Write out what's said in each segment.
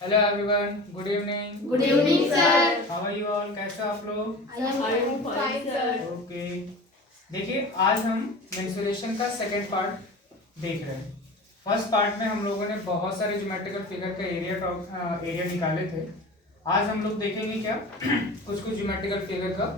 Hello everyone, good evening. Good evening sir. How are you all? कैसे हो आप लोग? I am fine sir. Okay, देखिए आज हम मेंसुरेशन का सेकंड पार्ट देख रहे हैं। फर्स्ट पार्ट में हम लोगों ने बहुत सारे ज्योमेट्रिकल फिगर का एरिया निकाले थे। आज हम लोग देखेंगे क्या कुछ कुछ ज्योमेट्रिकल फिगर का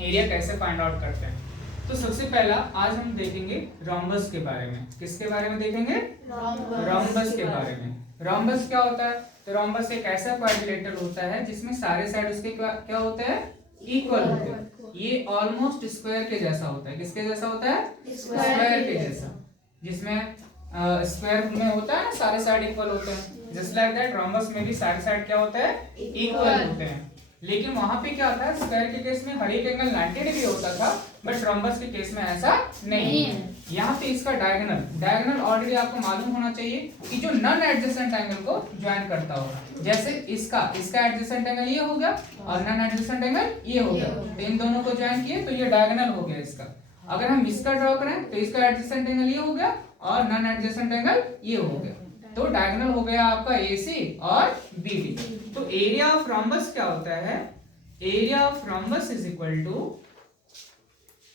एरिया कैसे फाइंड आउट करते हैं। तो सबसे पहला आज हम देखेंगे रोम्बस के बारे में। किसके बारे में देखेंगे? रोम्बस के बारे में। रोम्बस क्या होता है? तो रोम्बस एक ऐसा क्वाड्रिलेटरल होता है जिसमें सारे साइड उसके क्या होते हैं? इक्वल होते हैं। ये ऑलमोस्ट स्क्वायर के जैसा होता है। किसके जैसा होता है? स्क्वायर के जैसा। जिसमें स्क्वायर में होता है ना, सारे साइड इक्वल होते हैं। जस्ट लाइक दैट रोम्बस में भी सारे साइड क्या होते हैं? इक्वल होते हैं। लेकिन वहां पे क्या था, स्क्वायर के केस में हर एक एंगल 90 डिग्री होता था, बट रोम्बस के केस में ऐसा नहीं है। यहाँ पे इसका डायगोनल ऑलरेडी आपको मालूम होना चाहिए कि जो नॉन एडजेसेंट एंगल को ज्वाइन करता होगा। जैसे इसका एडजेसेंट एंगल ये हो गया और नॉन एडजेसेंट एंगल ये हो गया, तो इन दोनों को ज्वाइन किए तो ये डायगोनल हो गया इसका। अगर हम इसका ड्रॉ करें तो इसका एडजेसेंट एंगल ये हो गया और नॉन एडजेसेंट एंगल ये हो गया, तो डायगोनल हो गया आपका AC और BD। तो एरिया ऑफ रोम्बस क्या होता है? Area of rhombus is equal to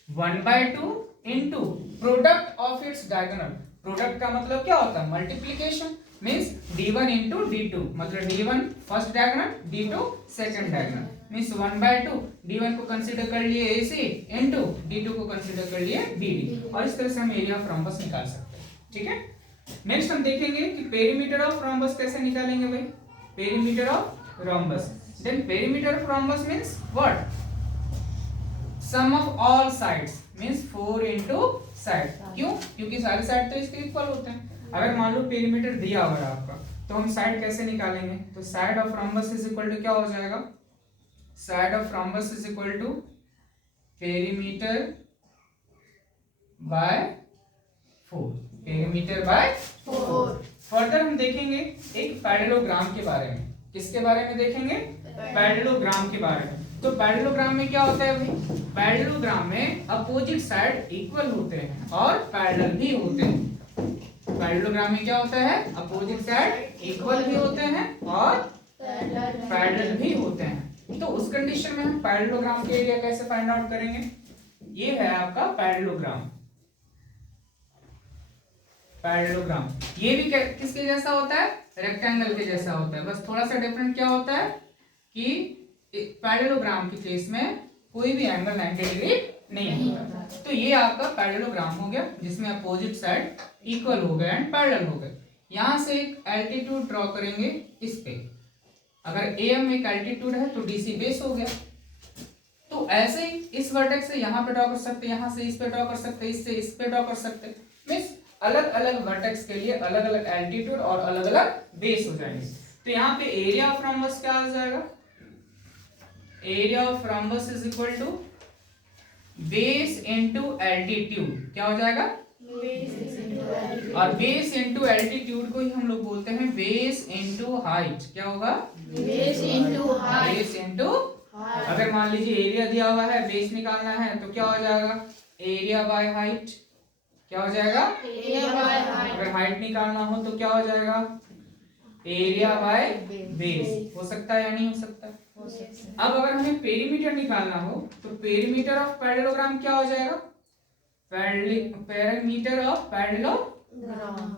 1/2 into product of its diagonal. Product का मतलब क्या होता है? Multiplication. Means D1 into D2, मतलब D1 first diagonal, D2 second diagonal. Means 1/2 D1 को कंसीडर कर लिए AC इनटू D2 को कंसीडर कर लिए BD, और इस तरह से हम एरिया ऑफ रोम्बस निकाल सकते हैं। ठीक है, नेक्स्ट हम देखेंगे कि पेरीमीटर ऑफ रोम्बस कैसे निकालेंगे भाई। Perimeter of rhombus, then perimeter of rhombus means what? Sum of all sides, means 4 into side. क्यों? क्योंकि सारे साइड तो इसके इक्वल होते हैं। अगर मान लो पेरीमीटर दिया हुआ है आपका, तो हम साइड कैसे निकालेंगे? तो side of rhombus is equal to क्या हो जाएगा? Side of rhombus is equal to perimeter by 4। Perimeter by 4। Further हम देखेंगे एक पैरेललोग्राम के बारे में। किसके बारे में देखेंगे? पैरेललोग्राम के बारे में। तो पैरेललोग्राम में क्या होता है भाई? पैरेललोग्राम में अपोजिट साइड इक्वल होते हैं और पैरेलल भी होते हैं। पैरेललोग्राम में क्या होता है? अपोजिट साइड इक्वल भी होते हैं और पैरेलल भी होते हैं। तो उस कंडीशन में हम पैरेललोग्राम के एरिया कैसे फाइंड आउट करेंगे? ये है आपका पैरेललोग्राम। पैरेललोग्राम ये भी किसके जैसा होता है? रेक्टेंगल के जैसा होता है। बस थोड़ा सा डिफरेंट क्या होता है कि पैरेललोग्राम के केस में कोई भी एंगल 90 डिग्री नहीं होता। तो ये आपका पैरेललोग्राम हो गया जिसमें अपोजिट साइड इक्वल हो गए एंड पैरेलल हो गए। यहां से एक एल्टीट्यूड ड्रॉ करेंगे इस पे। अगर AM एक एल्टीट्यूड है तो DC बेस हो गया। तो ऐसे ही इस वर्टेक्स से यहाँ पे ड्रॉ कर सकते, यहाँ से इस पे ड्रॉ कर सकते, इससे इस पे ड्रॉ कर सकते। मींस अलग अलग वर्टेक्स के लिए अलग अलग एल्टीट्यूड और अलग अलग बेस हो जाएंगे। तो यहाँ पे एरिया ऑफ रोम्बस क्या आ जाएगा? Area of rhombus is equal to base into altitude. क्या हो जाएगा? और बेस इनटू एल्टीट्यूड को ही हम लोग बोलते हैं बेस इनटू हाइट। क्या होगा? Base into height. Base into, अगर मान लीजिए एरिया दिया हुआ है, बेस निकालना है, तो क्या हो जाएगा? Area by height. क्या हो जाएगा? Area by height. अगर हाइट निकालना हो तो क्या हो जाएगा? Area by base. हो सकता है या नहीं हो सकता? अब अगर हमें पेरीमीटर निकालना हो तो पेरीमीटर ऑफ पैरेललोग्राम क्या हो जाएगा? Perimeter of parallelogram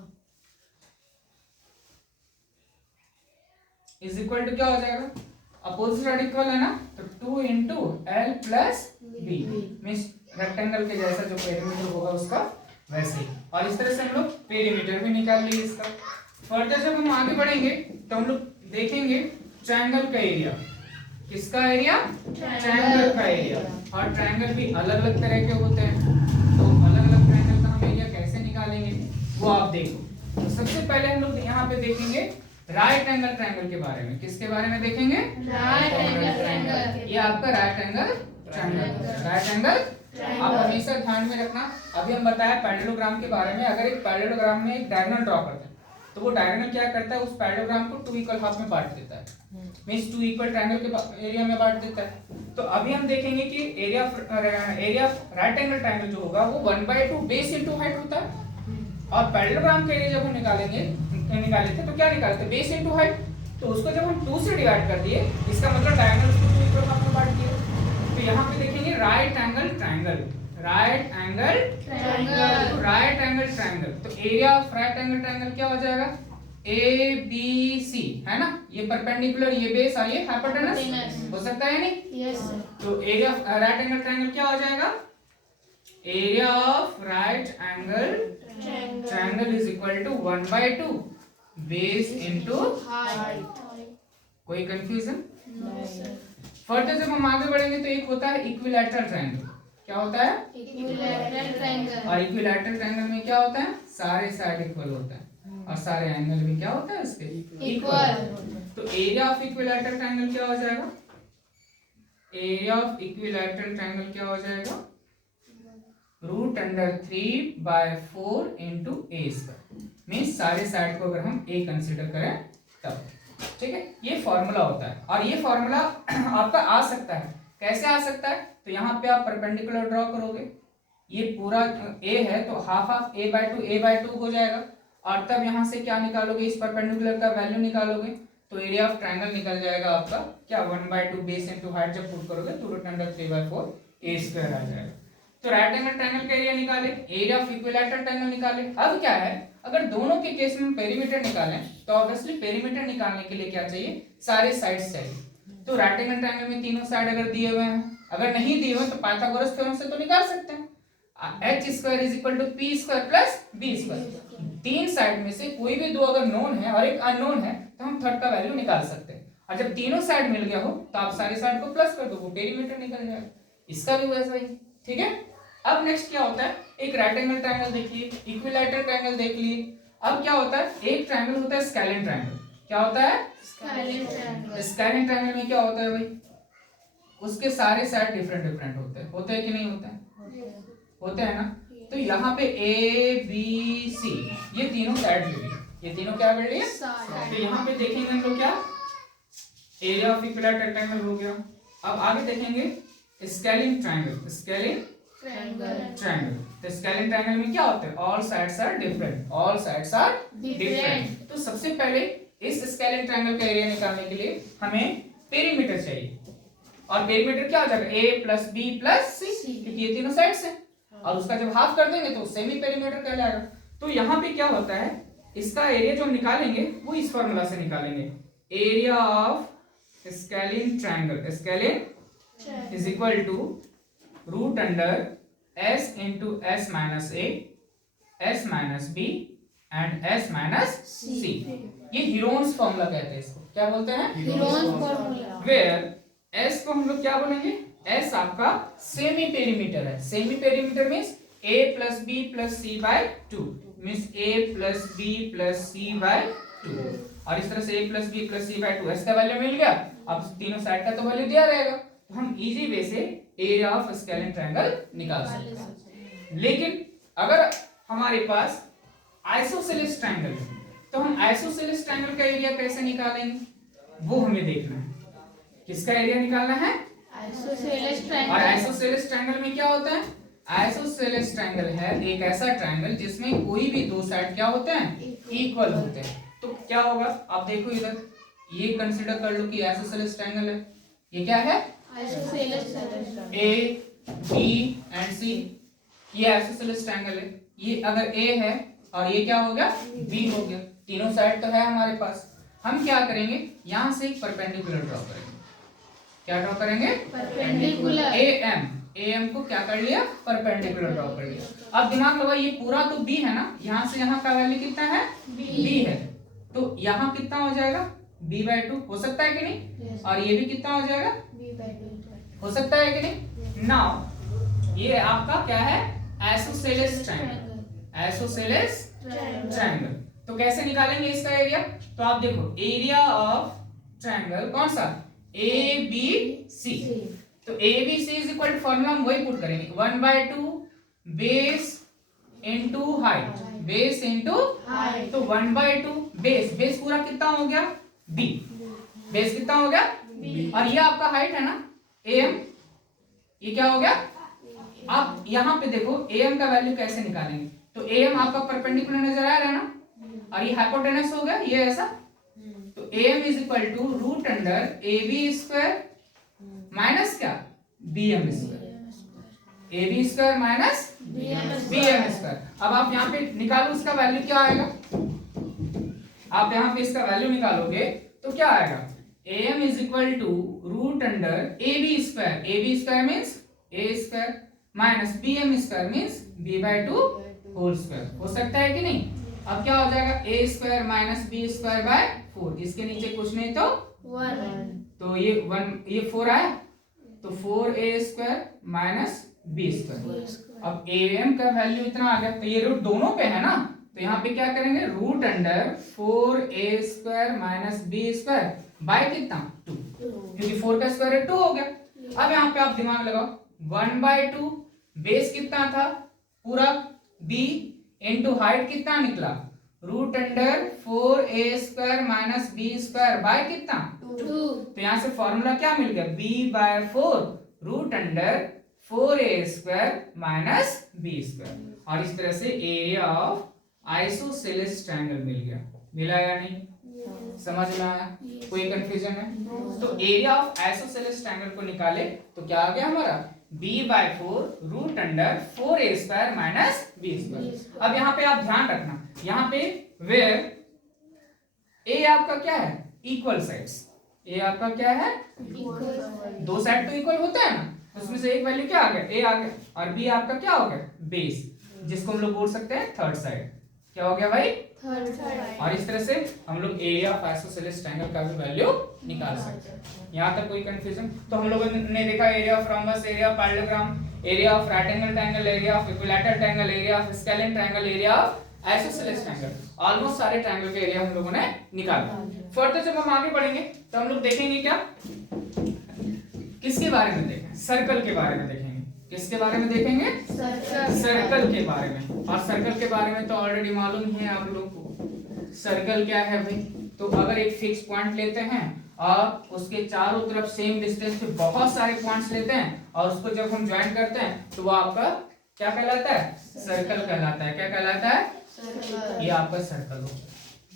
is equal to क्या हो जाएगा? अपोजिट साइड इक्वल है ना, तो 2 into L plus B। Means rectangle के जैसा जो पेरीमीटर होगा उसका वैसे ही। और इस तरह से हम लोग पेरीमीटर भी निकाल लिए इसका। फर्दर जब हम आगे बढ़ेंगे तो हम लोग देखेंगे ट्रायंगल का एरिया। किसका एरिया? ट्रायंगल का एरिया। और ट्रायंगल भी अलग अलग तरह के होते हैं, तो अलग अलग ट्रायंगल का हम एरिया कैसे निकालेंगे वो आप देखो। तो सबसे पहले हम लोग यहाँ पे देखेंगे राइट एंगल ट्रायंगल के बारे में। किसके बारे में देखेंगे? Right angle triangle. ये आपका right angle triangle. Right angle आप हमेशा ध्यान में रखना। अभी हम बताया पैरेललोग्राम के बारे में। अगर एक पैरेललोग्राम में एक डायगोनल ड्रॉ करते हैं तो वो डायगोनल क्या करता है? उस पैरेललोग्राम को 2 इक्वल हाफ में बांट देता है। मींस 2 इक्वल ट्रायंगल के एरिया में बांट देता है। तो अभी हम देखेंगे कि एरिया राइट एंगल ट्रायंगल जो होगा वो 1/2 बेस इनटू हाइट होता है। और पैरेललोग्राम के एरिया जब हम निकाले थे तो क्या निकालते? Base into height. तो उसको जब हम 2 से डिवाइड कर दिए, इसका मतलब डायगोनल को 2 इक्वल पार्ट में बांट दिए। तो यहाँ पे देखेंगे right angle triangle, right angle triangle, right angle triangle. तो area of right angle triangle क्या हो जाएगा? ABC है ना, ये परपेंडिकुलर, ये बेस और ये हाइपोटेनस हो सकता है नहीं? Yes sir. तो area of right angle triangle क्या हो जाएगा? Area of right angle triangle is equal to 1/2 base into height. कोई कंफ्यूजन? No sir. फर्दर जब हम आगे बढ़ेंगे तो एक होता है इक्विलैटरल ट्रायंगल। क्या होता है? Equilateral triangle. और इक्विलैटरल ट्रायंगल में क्या होता है? सारे साइड इक्वल होता है और सारे एंगल भी क्या होता है उसके? इक्वल। तो एरिया ऑफ इक्विलैटरल ट्रायंगल क्या हो जाएगा? एरिया ऑफ इक्विलैटरल ट्रायंगल क्या हो जाएगा? √3/4 इंटू ए स्क्वायर। मीन्स सारे साइड को अगर हम ए कंसीडर करें तब, ठीक है। ये फॉर्मूला होता है और ये फॉर्मूला आपका आ सकता है। कैसे आ सकता है? तो यहाँ पे आप परपेंडिकुलर ड्रॉ करोगे, ये पूरा ए है तो हाफ ऑफ a/2 हो जाएगा और तब यहाँ से क्या निकालोगे? इस परपेंडिकुलर का वैल्यू निकालोगे तो एरिया ऑफ ट्रायंगल निकल जाएगा आपका क्या? 1/2 बेस इनटू हाइट जब पुट करोगे तो √3/4 ए स्क्वायर आ जाएगा। तो राइट एंगल ट्रायंगल का एरिया निकाले, एरिया ऑफ इक्विलैटरल ट्रायंगल निकाले। अब क्या है, अगर दोनों के केस में पेरीमीटर निकालें तो ऑब्वियसली पेरीमीटर निकालने के लिए क्या चाहिए? सारे साइड्स चाहिए। तो राइट एंगल ट्रायंगल में तीनों साइड अगर दिए हुए हैं, अगर नहीं दिए हुए तो पाइथागोरस थ्योरम से तो निकाल सकते हैं। h² = p² plus b²। 3 side में से कोई भी 2 अगर नोन है और एक अननोन है तो हम थर्ड का वैल्यू निकाल सकते हैं। और जब तीनों साइड मिल गया हो तो आप सारे साइड को प्लस कर दो, वो पेरीमीटर निकल जाएगा। इसका भी वैसा ही, ठीक है। अब नेक्स्ट क्या होता है? एक राइट एंगल ट्रायंगल देख लिए, इक्विलैटरल ट्रायंगल देख लिए। अब क्या होता है? एक ट्रायंगल होता है स्केलिन ट्रायंगल। क्या होता है? Scalene triangle. स्केलिन ट्रायंगल में क्या होता है भाई? उसके सारे साइड डिफरेंट डिफरेंट होते हैं कि नहीं होते हैं? होते हैं ना। तो यहाँ पे ABC ये तीनों साइड ले लिए, ये तीनों क्या कर लिए? तो यहाँ पे देखेंगे हम लोग क्या? एरिया ऑफ इक्विलैटरल ट्रायंगल हो गया। अब आगे देखेंगे स्केलिन ट्रायंगल। स्केलिन ट्रायंगल, तो स्केलिन ट्रायंगल में क्या होता है? All sides are different, all sides are different. तो सबसे पहले इस स्केलिन ट्रायंगल का एरिया निकालने के लिए हमें पेरीमीटर चाहिए और पेरीमीटर क्या हो जाएगा? a + b + c, क्योंकि ये तीनों साइड्स हैं और उसका जब हाफ कर देंगे तो सेमी पेरीमीटर कहलाएगा। तो यहाँ पे क्या होता है? इसका एरिया जो हम निकालेंगे वो इस फॉर्मूला से निकालेंगे। Area of scalene triangle, scalene is equal to √s into s minus a, s minus b and s minus c। ये हीरोन्स फॉर्मूला कहते हैं इसको। क्या बोलते हैं? Heron's formula. वेयर s को हम लोग क्या बोलेंगे? s आपका सेमी पेरीमीटर है। Semi perimeter means a + b + c/2 means a + b + c/2 और इस तरह से a + b + c/2 s का वैल्यू मिल गया। अब तीनों साइड का तो वैल्यू दिया रहेगा तो हम इजी वे से एरिया ऑफ स्केलिन ट्रायंगल निकाल सकते हैं। लेकिन अगर हमारे पास आइसोसेलेस ट्रायंगल है तो हम आइसोसेलेस ट्रायंगल का एरिया कैसे निकालेंगे वो हमें देखना है। किसका एरिया निकालना है? आइसोसेलेस और ट्रायंगल। आइसोसेलेस ट्रायंगल में क्या होता है? आइसोसेलेस ट्रायंगल है एक ऐसा ट्रायंगल जिसमें कोई भी 2 साइड क्या होते हैं? इक्वल होते हैं। तो क्या होगा? आप देखो इधर, ये कंसीडर कर लो कि आइसोसेलेस ट्रायंगल है। ये क्या है? Isosceles triangle. A, B and C, ये आइसोसेलेस ट्रायंगल है। ये अगर A है और ये क्या हो गया? B हो गया। तीनों साइड तो है हमारे पास। हम क्या करेंगे? यहाँ से एक परपेंडिकुलर ड्रॉ करेंगे। क्या ड्रॉ करेंगे? परपेंडिकुलर। AM को क्या कर लिया? परपेंडिकुलर ड्रॉ कर लिया। अब दिमाग लगाओ, ये पूरा तो B है ना, यहाँ से यहाँ का वैल्यू कितना है? B है। तो यहाँ कितना हो जाएगा? b/2 हो सकता है कि नहीं? और ये भी कितना हो जाएगा? हो सकता है कि नहीं? नाउ ये आपका क्या है? Isosceles triangle. आइसोसेलेस ट्रायंगल तो कैसे निकालेंगे इसका एरिया? तो आप देखो एरिया ऑफ ट्रायंगल कौन सा? ABC। तो ABC is equal to formula हम वही पुट करेंगे 1/2 base into height, base into height. तो 1/2 बेस, बेस पूरा कितना हो गया? B। बेस कितना हो गया? B। और ये आपका हाइट है ना AM, ये क्या हो गया? आप यहाँ पे देखो AM का वैल्यू कैसे निकालेंगे? तो AM आपका परपेंडिकुलर नजर आ रहा है ना और ये हाइपोटेनस हो गया, ये ऐसा। तो AM is equal to root under AB square minus क्या BM square, AB square minus BM square. अब आप यहाँ पे निकालो, उसका वैल्यू क्या आएगा, आप यहाँ पे इसका वैल्यू निकालोगे तो क्या आएगा, AM is equal to root under AB square means A square minus BM square means B/2 whole square. हो सकता है कि नहीं। अब क्या हो जाएगा, A square minus B square by 4, इसके नीचे कुछ नहीं तो 1, तो ये 1 ये 4 आया तो 4A square minus B square. अब AM का वैल्यू इतना आ गया, तो ये रूट दोनों पे है ना, तो यहाँ पे क्या करेंगे, root under 4A square minus B square by कितना 2, क्योंकि 4 का स्क्वायर 2 हो गया। अब यहाँ पे आप दिमाग लगाओ, 1/2 बेस कितना था पूरा B इंटू हाइट कितना निकला, root under 4A square minus B square by कितना 2, तो यहाँ से फॉर्मूला क्या मिल गया, B/4 root under 4A square minus B square. और इस तरह से एरिया ऑफ आइसोसेलेस ट्रायंगल मिल गया। मिला या नहीं, समझ में आया, कोई कंफ्यूजन है। तो एरिया ऑफ आइसोसेलेस ट्रायंगल को निकाले तो क्या आ गया हमारा, B/4 root under 4A square minus B square. अब यहाँ पे आप ध्यान रखना, यहाँ पे वेयर A आपका क्या है, इक्वल साइड्स, A आपका क्या है, दो साइड तो इक्वल होता है ना, उसमें से एक वैल्यू क्या आ गया, A आ गया, और B आपका क्या हो गया, बेस, जिसको हम लोग बोल सकते हैं थर्ड साइड। क्या हो गया भाई, थर्ड साइड। और इस तरह से हम लोग एरिया ऑफ आइसोसेलेस ट्रायंगल का भी वैल्यू निकाल सकते हैं। यहाँ तक कोई कंफ्यूजन। तो हम लोगों ने देखा area of rhombus, area of parallelogram, area of right angle triangle, area of equilateral triangle, area of scalene triangle, area of isosceles triangle, almost सारे ट्रायंगल के एरिया हम लोगों ने निकाला। फर्दर जब हम आगे बढ़ेंगे तो हम लोग देखेंगे क्या, किसके बारे में देखेंगे, सर्कल के बारे में देखेंगे। किसके बारे में देखेंगे, सर्कल के बारे में। और सर्कल के बारे में तो ऑलरेडी मालूम ही है आप लोगों को, सर्कल क्या है भाई। तो अगर एक फिक्स पॉइंट लेते हैं और उसके चारों तरफ सेम डिस्टेंस पे बहुत सारे पॉइंट्स लेते हैं और उसको जब हम ज्वाइन करते हैं तो वो आपका क्या कहलाता है, सर्कल कहलाता है। क्या कहलाता है, ये आपका सर्कल हो,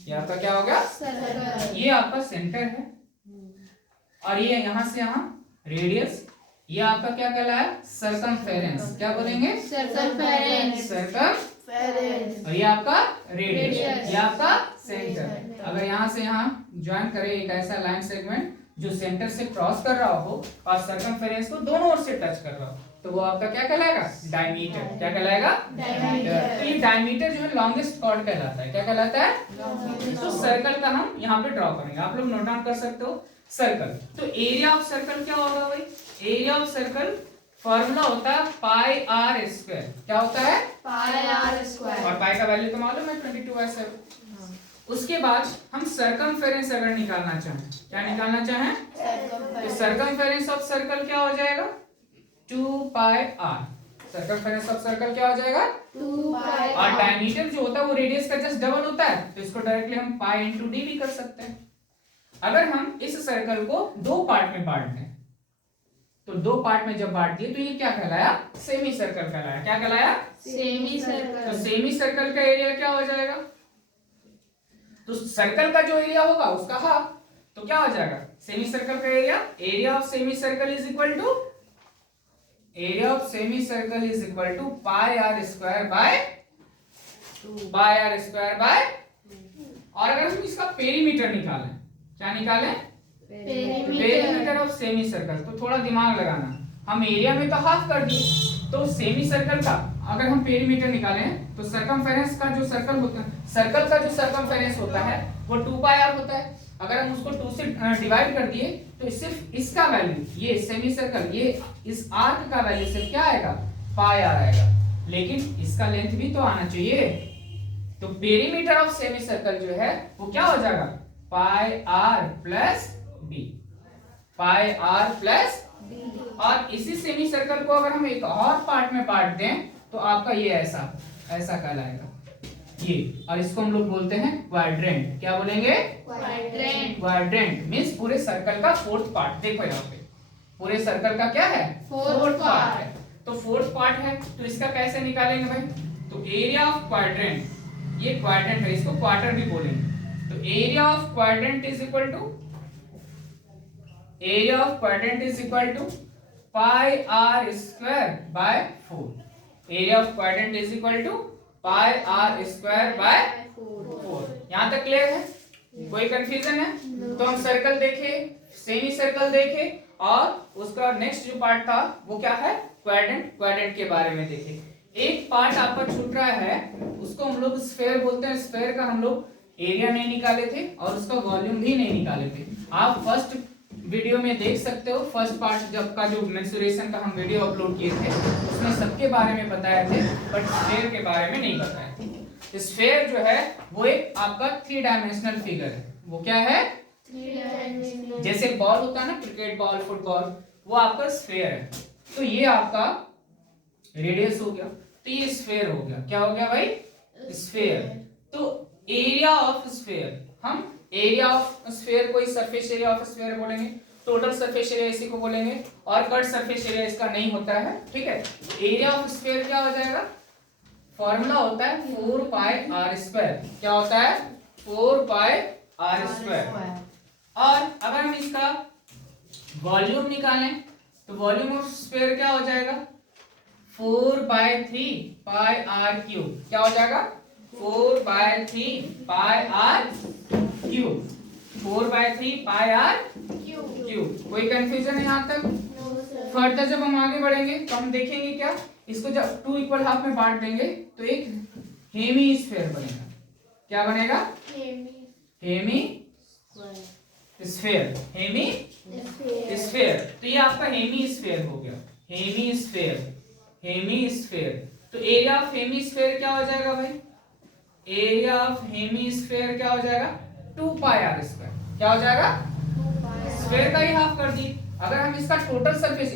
ये आपका क्या होगा, सर्कल। ये आपका सेंटर है और ये यहाँ से यहाँ रेडियस, ये आपका क्या कहलाया, सर्कमफेरेंस। क्या बोलेंगे, सर्कमफेरेंस। सर्कमफेरेंस। और ये आपका रेडियस, ये आपका सेंटर। अगर यहाँ से यहाँ ज्वाइन करें एक ऐसा लाइन सेगमेंट जो सेंटर से क्रॉस कर रहा हो और सर्कमफेरेंस को दोनों ओर से टच कर रहा हो, तो वो आपका क्या कहलाएगा, डायमीटर। क्या कहलाएगा, डायमीटर। तो ये डायमीटर जो है लॉन्गेस्ट कॉर्ड कहलाता है। क्या कहलाता है, तो सर्कल का हम यहाँ पे ड्रॉ करेंगे, आप लोग नोट डाउन कर सकते हो सर्कल। तो एरिया ऑफ सर्कल क्या होगा भाई, एरिया ऑफ सर्कल फॉर्मूला होता है पाई आर स्क्वायर। क्या होता है, पाई आर स्क्वायर। और पाई का वैल्यू तो मालूम है 22/7। उसके बाद हम सर्कमफेरेंस अगर निकालना चाहें, क्या निकालना चाहें, तो सर्कमफेरेंस ऑफ सर्कल क्या हो जाएगा, 2 pi are. Circumference of circle क्या हो जाएगा, 2 पाई। और डायमीटर जो होता है वो रेडियस का जस्ट डबल होता है, तो इसको डायरेक्टली हम पाई इंटू डी भी कर सकते हैं। अगर हम इस सर्कल को दो पार्ट में बांट दें, तो दो पार्ट में जब बांट दिए तो ये क्या कहलाया, सेमी सर्कल कहलाया। क्या कहलाया, सेमी सर्कल। तो सेमी सर्कल का एरिया क्या हो जाएगा, तो सर्कल का जो एरिया होगा उसका हाफ, तो क्या हो जाएगा, सेमी सर्कल का एरिया, area of semicircle is equal to, area of semicircle is equal to pi r square by, pi r square by. और अगर हम इसका पेरीमीटर निकालें, क्या निकालें, पेरीमीटर ऑफ सेमी सर्कल, तो थोड़ा दिमाग लगाना, हम एरिया में तो हाफ कर दिए, तो सेमी सर्कल का अगर हम पेरीमीटर निकालें तो सर्कमफेरेंस का जो सर्कल होता है, सर्कल का जो सर्कमफेरेंस होता है वो 2 पाई आर होता है। अगर हम उसको 2 से डिवाइड कर दिए तो सिर्फ इसका वैल्यू, ये सेमी सर्कल, ये इस आर्क का वैल्यू सिर्फ क्या आएगा, पाई आर आएगा, लेकिन इसका लेंथ भी तो आना चाहिए। तो पेरीमीटर ऑफ सेमी सर्कल जो है वो क्या हो जाएगा, pi r plus B, pi r plus. और इसी सेमी सर्कल को अगर हम एक और पार्ट में बांट दें तो आपका ये ऐसा ऐसा कहलाएगा ये, और इसको हम लोग बोलते हैं क्वाड्रेंट। क्या बोलेंगे, क्वाड्रेंट। क्वाड्रेंट मींस पूरे सर्कल का फोर्थ पार्ट। देखो यहाँ पे पूरे सर्कल का क्या है, फोर्थ पार्ट है, तो फोर्थ पार्ट है, तो इसका कैसे निकालेंगे भाई, तो एरिया ऑफ क्वाड्रेंट, ये क्वाड्रेंट है, इसको क्वार्टर भी बोलेंगे, तो area of quadrant is equal to pi r square by 4। Area of quadrant is equal to pi r square by 4। यहां तक क्लियर है? कोई कंफ्यूजन है? तो हम सर्कल देखे, सेमी सर्कल देखे, और उसका नेक्स्ट जो पार्ट था वो क्या है? क्वाड्रेंट के बारे में देखे। एक पार्ट आपका छूट रहा है, उसको हम लोग स्फेयर बोलते हैं। स्फेयर का हम लोग एरिया नहीं निकाले थे और उसका वॉल्यूम भी नहीं निकाले थे। आप फर्स्ट वीडियो में देख सकते हो, फर्स्ट पार्ट जब का जो मेंसुरेशन का हम वीडियो अपलोड किए थे उसमें सबके बारे में बताए थे, बट स्फेयर के बारे में नहीं बताए थे। स्फेयर जो है वो एक आपका 3 डायमेंशनल फिगर है। वो क्या है? जैसे बॉल होता है ना, क्रिकेट बॉल, फुटबॉल, वो आपका स्फेयर है। तो ये आपका रेडियस हो गया, तो ये स्फेयर हो गया। क्या हो गया भाई? स्फेयर। तो एरिया ऑफ स्फेयर, हम एरिया ऑफ स्फेयर को सरफेस एरिया ऑफ स्फेयर बोलेंगे, टोटल सरफेस एरिया इसी को बोलेंगे, और कट सरफेस एरिया इसका नहीं होता है। ठीक है, एरिया ऑफ स्फेयर क्या हो जाएगा? फॉर्मूला होता है 4 पाई आर स्क्वायर। क्या होता है? 4 पाई आर स्क्वायर। और अगर हम इसका वॉल्यूम निकालें तो वॉल्यूम ऑफ स्फेयर क्या हो जाएगा? 4/3 पाई आर क्यूब। क्या हो जाएगा? 4/3 pi r cube. 4/3 pi r cube. कोई कंफ्यूजन है यहाँ तक? फर्दर जब हम आगे बढ़ेंगे तो हम देखेंगे क्या, इसको जब 2 इक्वल हाफ में बांट देंगे तो एक हेमी स्फेयर बनेगा। क्या बनेगा? Hemisphere. Hemisphere. तो ये आपका हेमी स्फेयर हो गया। Hemisphere. तो एरिया ऑफ हेमी स्फेयर क्या हो जाएगा भाई? एरिया ऑफ हेमी स्फेयर क्या हो जाएगा? 2 पाई आर स्क्वायर। क्या हो जाएगा? स्फेयर का ही हाफ कर दी। अगर हम इसका टोटल सरफेस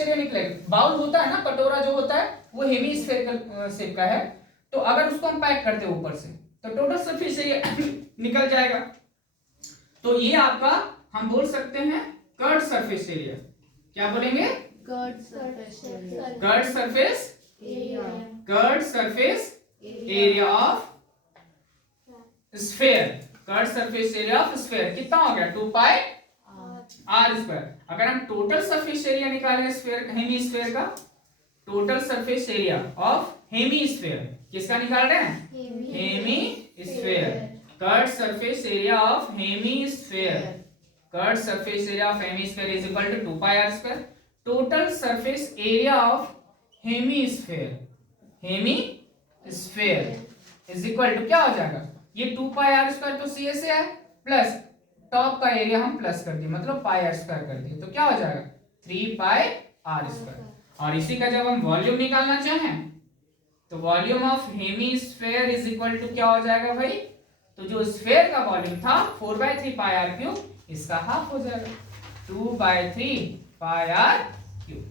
एरिया निकलेगा, बाउल होता है ना, कटोरा जो होता है वो हेमी स्फेरिकल शेप का है, तो अगर उसको हम पैक करते हैं ऊपर से तो टोटल सरफेस एरिया निकल जाएगा। तो ये आपका हम बोल सकते हैं कर्व सरफेस एरिया। क्या बोलेंगे? Curve surface area of sphere. Curve surface area of sphere कितना हो गया? 2 पाई आर स्क्वायर। अगर हम टोटल सरफेस एरिया निकालेंगे स्फेयर, हेमी स्फेयर का, total surface area of hemisphere, किसका निकाल रहे हैं? Hemisphere. Curve surface area of hemisphere. Curve surface area of hemisphere is equal to 2 pi r square. Total surface area of hemisphere is equal to क्या हो जाएगा? ये 2 pi r square तो सी से है, plus top का area हम plus कर दिए, मतलब पाई आर स्क्वायर कर दिए, तो क्या हो जाएगा? 3 पाई आर स्क्वायर। और इसी का जब हम वॉल्यूम निकालना चाहें तो volume of hemisphere is equal to क्या हो जाएगा भाई? तो जो स्फेयर का वॉल्यूम था 4/3 पाई आर क्यूब, इसका हाफ हो जाएगा 2/3 पाई आर क्यूब।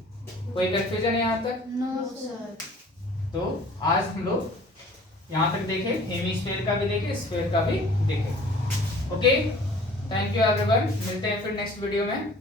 कोई कंफ्यूजन है यहाँ तक? No sir. तो आज हम लोग यहाँ तक देखे, हेमी स्फेयर का भी देखे, स्फेयर का भी देखे। Okay, thank you everyone. मिलते हैं फिर नेक्स्ट वीडियो में।